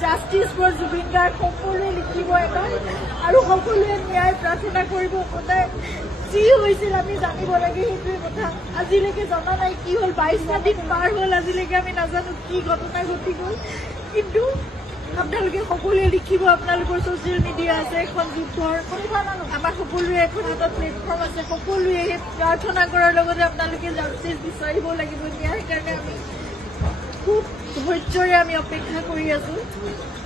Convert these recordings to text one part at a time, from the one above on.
Justice for Zubeen Garg সকলোৱে লিখিব এবাৰ আৰু সকলোৱে ন্যায় প্ৰাৰ্থনা কৰিব। সদায় যি হৈছিল আমি জানিব লাগে, সেইটোৱে কথা। আজিলৈকে জনা নাই কি হ'ল, 22টা দিন পাৰ হ'ল, আজিলৈকে আমি নাজানো কি ঘটনা ঘটি গ'ল। কিন্তু আপোনালোকে সকলোৱে লিখিব, আপোনালোকৰ ছ'চিয়েল মিডিয়া আছে, এখন যুদ্ধৰ আমাৰ সকলোৰে এখন হাতত প্লেটফৰ্ম আছে। সকলোৱে প্ৰাৰ্থনা কৰাৰ লগতে আপোনালোকে জাষ্টিছ বিচাৰিব লাগিব। ন্যায়ৰ কাৰণে আমি খুব ধৈৰ্যৰে আমি অপেক্ষা কৰি আছো,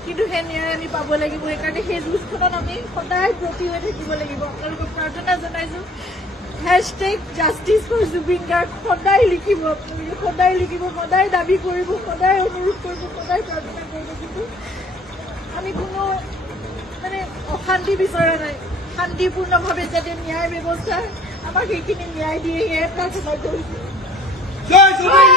কিন্তু সেই ন্যায় আমি পাব লাগিব। সেইকাৰণে সেই যুঁজখনত আমি সদায় ব্ৰতী হৈ থাকিব লাগিব। আপোনালোকক প্ৰাৰ্থনা জনাইছো। জাষ্টিছ ফৰ জুবিন গাৰ্গ সদায় লিখিব, আপোনালোকে সদায় লিখিব, সদায় দাবী কৰিব, সদায় অনুৰোধ কৰিব, সদায় প্ৰাৰ্থনা কৰিব। কিন্তু আমি কোনো অশান্তি বিচৰা নাই। শান্তিপূৰ্ণভাৱে যাতে ন্যায় ব্যৱস্থা আমাক সেইখিনি ন্যায় দিয়ে, সেয়ে প্ৰাৰ্থনা কৰিছো। জয় জুবিন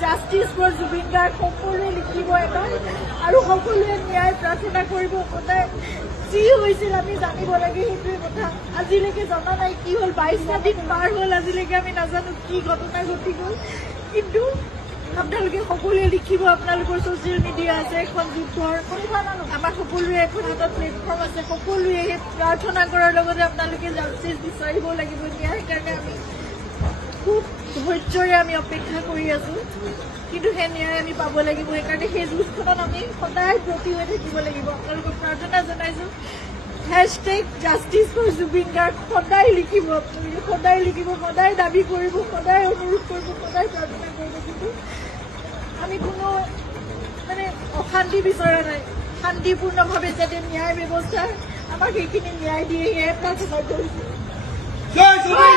জাষ্টিছ ফৰ জুবিন গাৰ্গ সকলোৱে লিখিব এবাৰ আৰু সকলোৱে ন্যায় প্ৰাৰ্থনা কৰিব। সদায় যি হৈছিল আমি জানিব লাগে, সেইটোৱে কথা। আজিলৈকে জনা নাই কি হ'ল, 22টা দিন পাৰ হ'ল, আজিলৈকে আমি নাজানো কি ঘটনা ঘটি গ'ল। কিন্তু আপোনালোকে সকলোৱে লিখিব, আপোনালোকৰ ছ'চিয়েল মিডিয়া আছে, এখন যুদ্ধৰ আমাৰ সকলোৰে এখন হাতত প্লেটফৰ্ম আছে। সকলোৱে প্ৰাৰ্থনা কৰাৰ লগতে আপোনালোকে জাষ্টিছ বিচাৰিব লাগিব। ন্যায়ৰ কাৰণে আমি খুব ধৈৰ্যৰে আমি অপেক্ষা কৰি আছো, কিন্তু সেই ন্যায় আমি পাব লাগিব। সেইকাৰণে সেই যুঁজখনত আমি সদায় ব্ৰতী হৈ থাকিব লাগিব। আপোনালোকক প্ৰাৰ্থনা জনাইছো। জাষ্টিছ ফৰ জুবিন গাৰ্গ সদায় লিখিব, আপোনালোকে সদায় লিখিব, সদায় দাবী কৰিব, সদায় অনুৰোধ কৰিব, সদায় প্ৰাৰ্থনা কৰিব। কিন্তু আমি কোনো অশান্তি বিচৰা নাই। শান্তিপূৰ্ণভাৱে যাতে ন্যায় ব্যৱস্থা আমাক সেইখিনি ন্যায় দিয়ে, সেয়ে প্ৰাৰ্থনা কৰিছো। জয় জুবিন